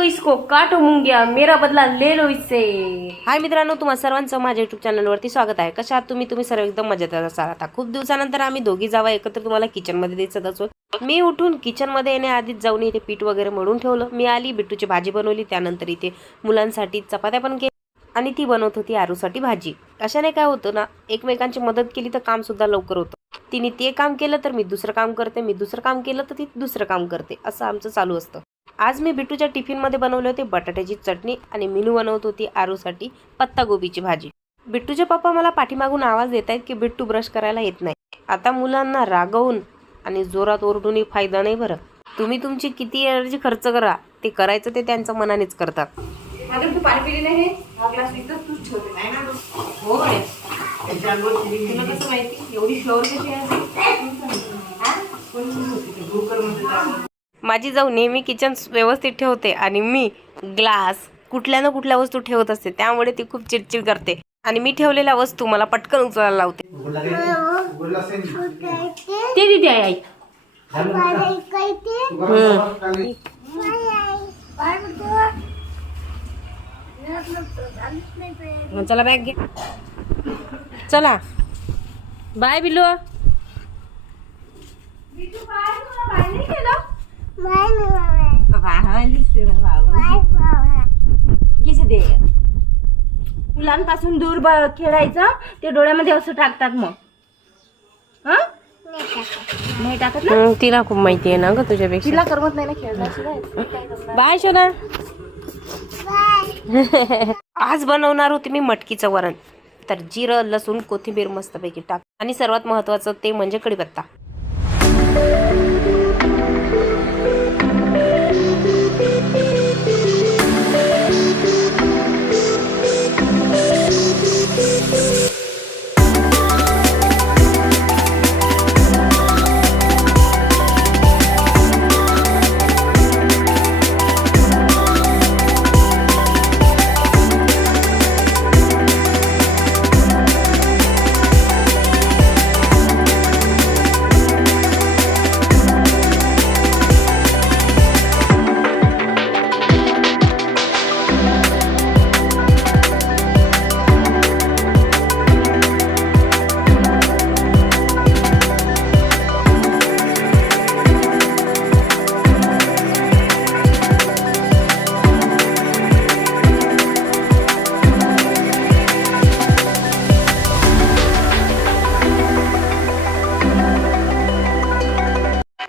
Low इसको काटो मुंग्या मेरा बदला ले लो इससे हाय मित्रांनो तुम्हा सर्वांचं माझ्या युट्यूब चॅनलवरती स्वागत आहे. कशा आहात तुम्ही? तुम्ही सर्व एकदम मजेत असाल आता. खूप दिवसानंतर आम्ही दोघी जावा एकत्र तुम्हाला किचनमध्ये दिसत असो. मी उठून किचनमध्ये येण्याआधीच जाऊन इथे पीठ वगैरे मळून ठेवलं. मी आली बिट्टूची भाजी बनवली त्यानंतर इथे मुलांसाठी चपात्या पण केल्या आणि ती बनवत होती आरूसाठी भाजी. अशाने काय होतं ना एकमेकांची मदत केली तर काम सुद्धा लवकर होतं. तिने ते काम केलं तर मी दुसरं काम करते मी दुसरं काम केलं तर ती दुसरं काम करते असं आमचं चालू असतं. आज मी बिट्टूच्या टिफिनमध्ये बनवले होते बटाट्याची चटणी आणि मिनू बनवत होती आरूसाठी पत्तागोबीची भाजी. बिट्टूचे पप्पा मला पाठीमागून आवाज देत आहेत की बिट्टू ब्रश करायला येत नाही. आता मुलांना रागवून आणि जोरात ओरडूनही फायदा नाही बरं. तुम्ही तुमची किती एनर्जी खर्च करा ते करायचं ते त्यांच्या मनानेच करतात. माझं तू पाणी पिली नाही हे? हा ग्लास इथंच तूच ठेवते. नाही ना हो काय तुला कसं माहिती? एवढी फ्लोअर कशी आहे? माझी जाऊ नेहमी किचन व्यवस्थित ठेवते आणि मी ग्लास कुठल्या ना कुठल्या वस्तू ठेवत असते त्यामुळे ती खूप चिडचिड करते. आणि मी ठेवलेल्या वस्तू मला पटकन उचलायला लावते. ते दिदी आई चला बॅग घे. चला. बाय बिल्लू. दे मुलांपासून दूर खेळायचं ते डोळ्यामध्ये असं टाकतात मग. हा? नाही टाकत. ना? हम्म, तिला खूप माहिती आहे ना ग तुझ्यापेक्षा. तिला करमत नाही ना खेळण्याशिवाय. बाय शोना. आज बनवणार होते मी मटकीचं वरण. तर जिरं लसूण कोथिंबीर मस्तपैकी टाक. आणि सर्वात महत्वाचं ते म्हणजे कढीपत्ता.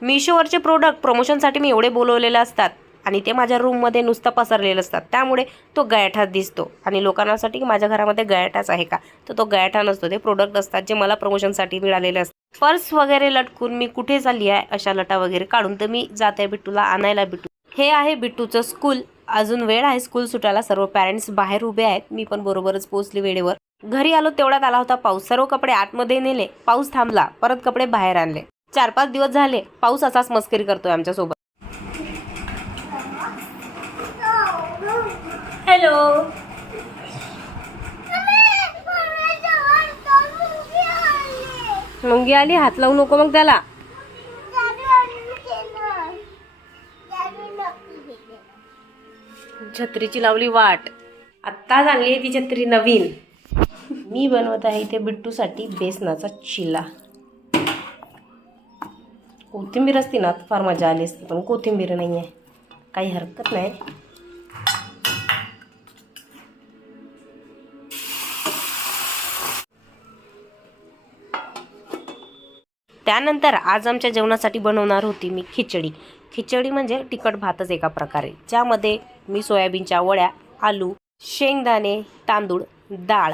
मिशोवरचे प्रोडक्ट प्रमोशनसाठी मी एवढे बोलवलेले असतात. आणि ते माझ्या रूममध्ये नुसतं पसरलेलं असतात. त्यामुळे तो गयाठा दिसतो. आणि लोकांना असं की माझ्या घरामध्ये गयाठाच आहे का? तर तो गयाठा नसतो. ते प्रोडक्ट असतात जे मला प्रमोशनसाठी मिळालेले असतात. पर्स वगैरे लटकून मी कुठे चालली आहे अशा लटा वगैरे काढून तर मी जाते बिट्टूला आणायला बिट्टू. हे आहे बिट्टूचं स्कूल अजून वेळ आहे स्कूल सुटायला. सर्व पॅरेंट्स बाहेर उभे आहेत. मी पण बरोबरच पोहोचली वेळेवर. घरी आलो तेवढ्यात आला होता पाऊस. सर्व कपडे आतमध्ये नेले. पाऊस थांबला. परत कपडे बाहेर आणले. चार पाच दिवस झाले पाऊस असाच मस्करी करतोय आमच्यासोबत हॅलो. मुंगी आली हात लावू नको मग त्याला. छत्रीची लावली वाट. आत्ताच आणली आहे ती छत्री नवीन. मी बनवत आहे इथे बिट्टूसाठी बेसनाचा चिला. कोथिंबीर असती ना फार मजा आली असती पण कोथिंबीर नाही आहे काही हरकत नाही. त्यानंतर आज आमच्या जेवणासाठी बनवणार होती मी खिचडी. खिचडी म्हणजे तिखट भातच एका प्रकारे ज्यामध्ये मी सोयाबीनच्या वड्या आलू शेंगदाणे तांदूळ डाळ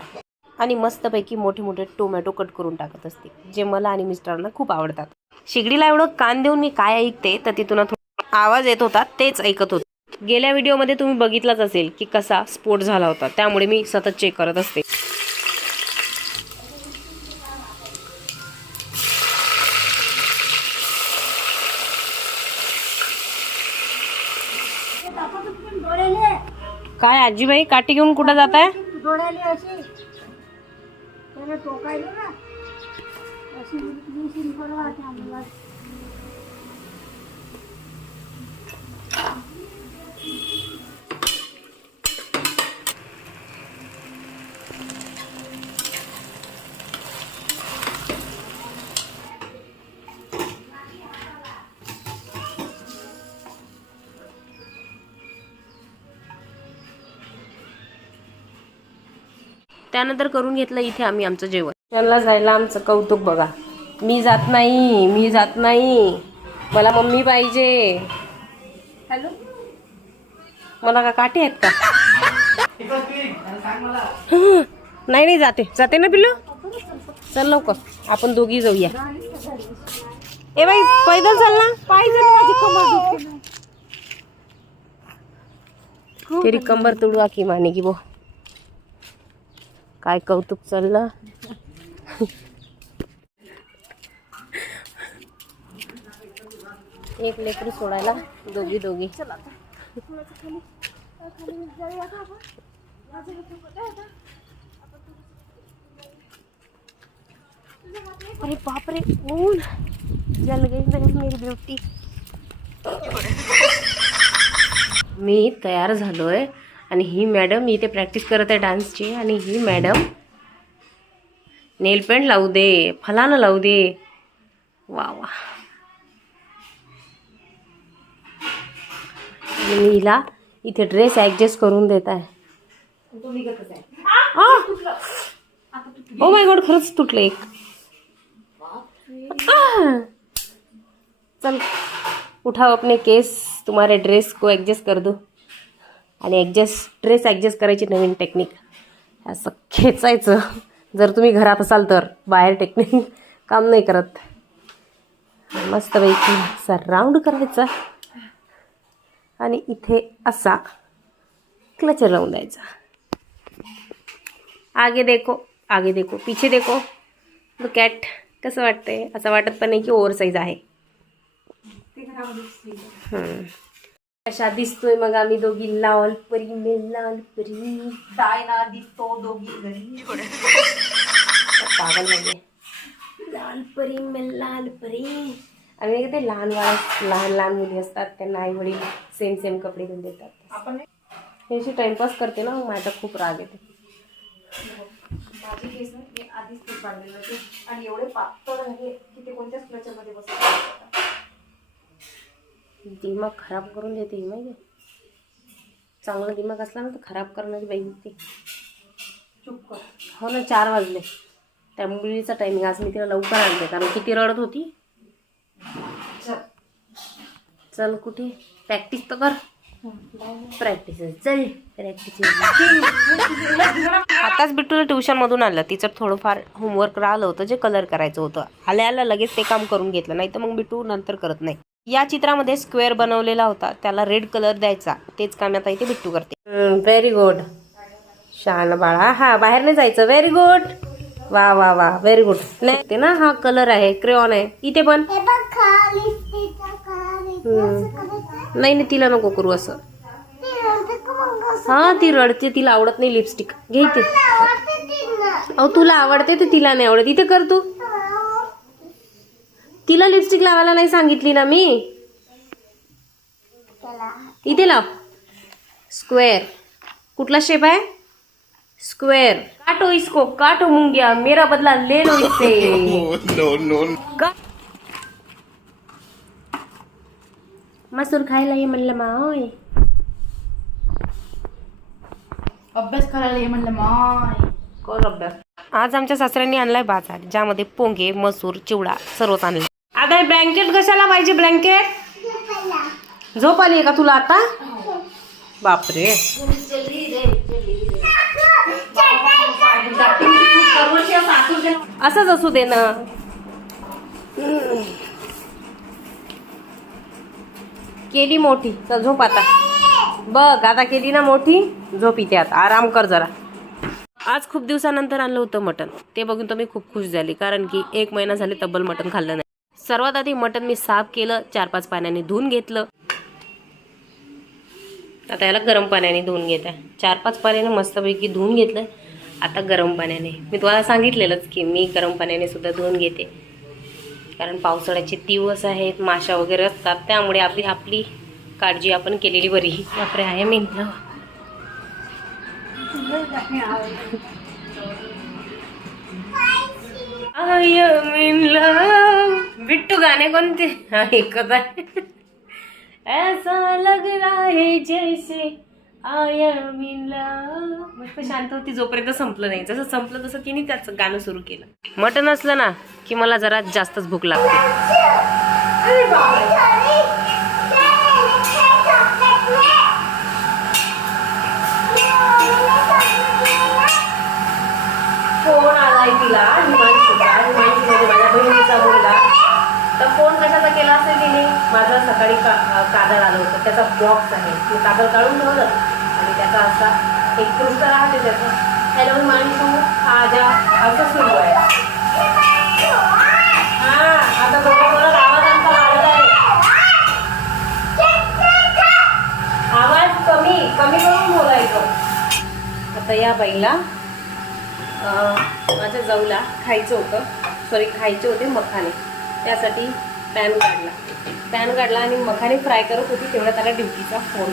आणि मस्तपैकी मोठे मोठे टोमॅटो कट करून टाकत असते जे मला आणि मिस्टरांना खूप आवडतात. शिगडीला एवढं कान देऊन मी काय ऐकते तर तिथून थोडा आवाज येत होता तेच ऐकत होते. गेल्या व्हिडिओमध्ये तुम्ही बघितलाच असेल की कसा स्फोट झाला होता त्यामुळे मी सतत चेक करत असते. काय आजीबाई काठी घेऊन कुठं जात आहे त्यानंतर करून घेतलं इथे आम्ही आमचं जेवण. त्यांना जायला आमचं कौतुक बघा. मी जात नाही मी जात नाही. मला मम्मी पाहिजे. हॅलो? मला का काटे आहेत का? नाही नाही जाते. जाते ना पिल्लू? चल लवकर. आपण दोघी जाऊया. ए बाई पैदल चाल ना. कमर दुखते. तेरी कंबर तुडवा की माने की बो. काय कौतुक चाललं? एक लेकरू सोडायला दोघी दोघी. अरे बापरे ऊन. जल गई मेरी ब्युटी मी तयार झालोय आणि ही मॅडम मी इथे प्रॅक्टिस करत आहे डान्सची आणि ही मॅडम नेल पेंट लावू दे फलानं लावू दे. वा वा. मी हिला इथे ड्रेस ॲडजस्ट करून देत आहे. ओ माय गॉड खरंच तुटलं एक. चल उठाओ अपने केस तुम्हारे ड्रेस को ॲडजस्ट कर दो. आणि ॲडजस्ट ड्रेस ॲडजस्ट करायची नवीन टेक्निक असं खेचायचं. जर तुम्ही घरात असाल तर बाहेर टेक्निक काम नाही करत. मस्तपैकी असा राऊंड करायचा. आणि इथे असा क्लचर लावून द्यायचा. आगे देखो आगे देखो पीछे देखो. द कॅट कसं वाटतंय? असं वाटत पण नाही की ओव्हर साईज आहे अशा दिसतोय मग आम्ही दोघी लाल परी मे लाल परी. काय ना दिसतो दोघी घरी. पागल म्हणजे. लाल परी मे लाल परी. आणि ते लहान बाळ लहान लहान मुली असतात त्यांना आई वडील सेम सेम कपडे घेऊन देतात. आपण हे अशी टाइमपास करते ना मग माझा खूप राग येते. माझे केस ना मी आधीच बांधलेले आणि एवढे पातळ आहे की ते कोणत्याच क्लचरमध्ये बसत नाही. दिमाग खराब करून देते ही माहिती चांगला दिमाग असला ना तर खराब करणारी बाई होती. चुप कर. हो ना चार वाजले. त्या मुलीचा टायमिंग आज मी तिला लवकर आणते कारण किती रडत होती. चल. चल कुठे? प्रॅक्टिस तर कर. प्रॅक्टिस चल. प्रॅक्टिस आताच बिट्टूला ट्युशनमधून आणलं. तिचं थोडंफार होमवर्क राहिलं होतं जे कलर करायचं होतं. आल्या आल्या लगेच ते काम करून घेतलं. नाही तर मग बिट्टू नंतर करत नाही. या चित्रामध्ये स्क्वेअर बनवलेला होता. त्याला रेड कलर द्यायचा. तेच काम आता इथे बिट्टू करते. व्हेरी गुड शान बाळा. हा बाहेर नाही जायचं. व्हेरी गुड वा वा वा. व्हेरी गुड नाही ते ना हा कलर आहे. क्रेऑन आहे. इथे पण. नाही नाही तिला नको करू असं. हा ती रडते. तिला आवडत नाही लिपस्टिक घे इथे. अहो तुला आवडते तर तिला नाही आवडत. इथे कर तू. तिला लिपस्टिक लावायला नाही सांगितली ना मी? इथे लाव. स्क्वेअर कुठला शेप आहे? स्क्वेअर काटो इसको काटो मुंग्या मेरा बदला ले लो इससे मसूर खायला ये म्हणलं माय अभ्यास करायला ये म्हणलं माय कर अभ्यास? आज आमच्या सासऱ्यांनी आणलाय बाजार ज्यामध्ये पोंगे मसूर चिवडा सर्वच आणले. आता हे ब्लँकेट कशाला पाहिजे ब्लँकेट झोप आली का तुला आता? बापरे. असंच असू दे ना. केली मोठी. चल झोप आता. बघ आता केली ना मोठी. झोप इथे आता. आराम कर जरा. आज खूप दिवसानंतर आणलं होतं मटण. ते बघून तर मी खूप खुश झाली. कारण की एक महिना झाले तब्बल मटण खाल्लं नाही. सर्वात आधी मटण मी साफ केलं चार पाच पाण्याने धुवून घेतलं. आता याला गरम पाण्याने धुवून घेत. आहे चार पाच पाण्याने मस्तपैकी धुवून घेतलं. आता गरम पाण्याने. मी तुम्हाला सांगितलेलंच की मी गरम पाण्याने सुद्धा धुवून घेते. कारण पावसाळ्याचे दिवस आहेत माशा वगैरे असतात त्यामुळे आपली आपली काळजी आपण केलेली बरी. बापरे आहे मेंटलं आय am in बिट्टू गाणे कोणते? ऐकत आहे. ऐसा लग रहा है जैसे आय एम लव मस्त शांत होती जोपर्यंत संपलं नाही. जसं संपलं तसं तिने त्याचं गाणं सुरू केलं. मटण असलं ना की मला जरा जास्तच भूक लागते. फोन आलाय तिला? माझ्या मुलगा तर फोन कशाचा केला असेल तिने? माझं सकाळी का कागद आलं होतं. त्याचा बॉक्स आहे. मी कागद काढून ठेवलं. आणि त्याचा असा एक पृष्ठ राहते त्याचं. हॅलो माणसू हा जा. असं सुरू आहे. हा आता दोघं आवाज आमचा वाढला आहे. आवाज कमी कमी करून बोलायचं. आता या बाईला माझ्या जाऊला खायचं होतं. सॉरी खायचे होते मखाने. त्यासाठी पॅन काढला. पॅन काढला आणि मखाने फ्राय करत होती तेवढा त्याला ड्युटीचा फोन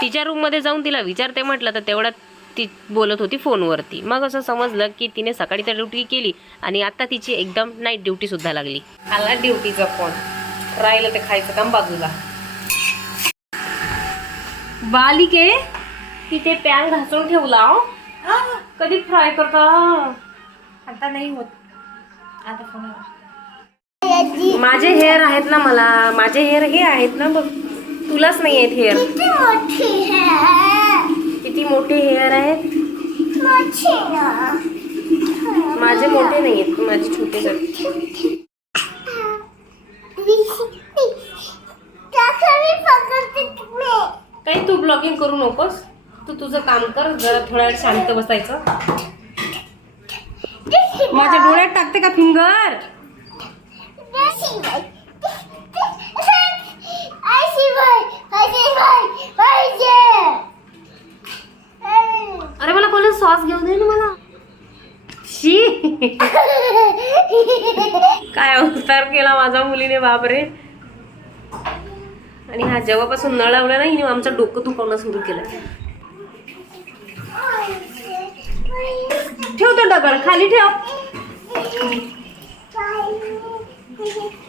तिच्या रूममध्ये जाऊन तिला विचारते म्हटलं तर तेवढ्यात ती बोलत होती फोनवरती. मग असं समजलं की तिने सकाळी तर ड्युटी केली आणि आता तिची एकदम नाईट ड्युटी सुद्धा लागली. आला ड्युटीचा फोन. राहिलं ते खायचं काम बाजूला. बालिके तिथे पॅन घासून ठेवला. कधी फ्राय करता? आता नाही होत. आता फोन माझे हेअर आहेत ना मला. माझे हेअर हे आहेत ना बघ. तुलाच नाही आहेत हेअर किती मोठे हेअर आहेत? माझे मोठे नाही आहेत. माझे छोटे आहेत काही तू ब्लॉगिंग करू नकोस. तू तुझं काम कर. जरा थोडा वेळ शांत बसायचं. माझ्या डोळ्यात टाकते का फिंगर? अरे मला बोलून सॉस घेऊन दे ना मला. शी. काय अवतार केला माझ्या मुलीने बापरे. आणि हा जेव्हापासून नळ लावला ना हिने आमचं डोकं दुखवणं सुरू केलं. ठेव तो दगड खाली ठेव.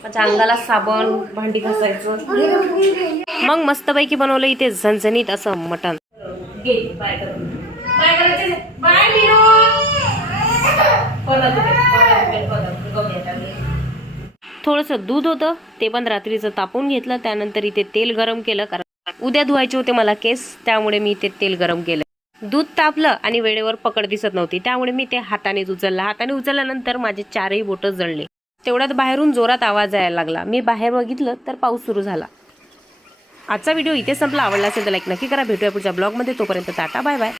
माझ्या अंगाला साबण भांडी घासायचं. मग मस्तपैकी बनवलं इथे झणझणीत असं मटण. थोडंसं दूध होतं ते पण रात्रीचं तापवून घेतलं. त्यानंतर इथे तेल गरम केलं कारण उद्या धुवायचे होते मला केस त्यामुळे मी इथे तेल गरम केलं. दूध तापलं आणि वेळेवर पकड दिसत नव्हती. त्यामुळे मी ते हातानेच उचललं. हाताने उचलल्यानंतर माझे चारही बोटं जळले. तेवढ्यात बाहेरून जोरात आवाज यायला लागला. मी बाहेर बघितलं तर पाऊस सुरू झाला. आजचा व्हिडिओ इथे संपला. आवडला असेल तर लाईक नक्की करा. भेटूया पुढच्या ब्लॉगमध्ये. तोपर्यंत टाटा बाय बाय.